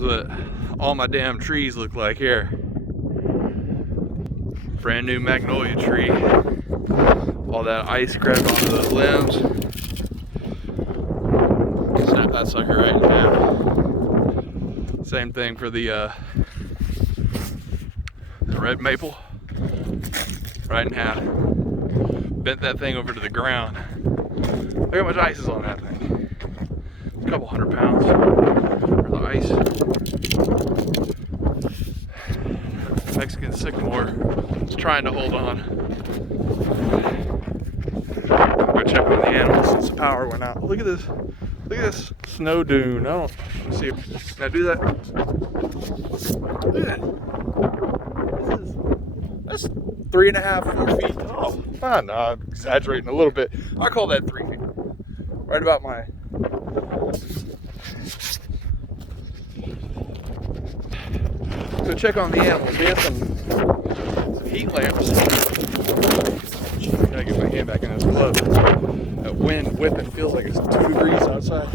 That's what all my damn trees look like here. Brand new magnolia tree. All that ice grabbed onto those limbs. Snap that sucker right in half. Same thing for the red maple. Right in half. Bent that thing over to the ground. Look how much ice is on that thing. A couple 100 pounds for the ice. Mexican sycamore is trying to hold on. Go check on the animals since the power went out. Look at this. Look at this snow dune. I don't see if can I do that. Look at that. That's 3.5, 4 feet tall. No, I'm exaggerating a little bit. I call that 3 feet. Right about my. Go check on the animals. We have some heat lamps. Gotta get my hand back in those gloves. That wind whipping feels like it's 2 degrees outside.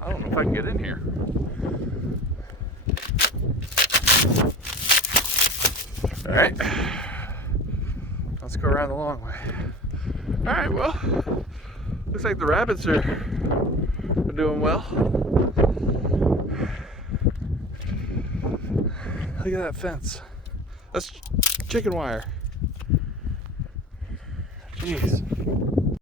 I don't know if I can get in here. All right, let's go around the long way. All right, well, looks like the rabbits are doing well. Look at that fence. That's chicken wire. Jeez.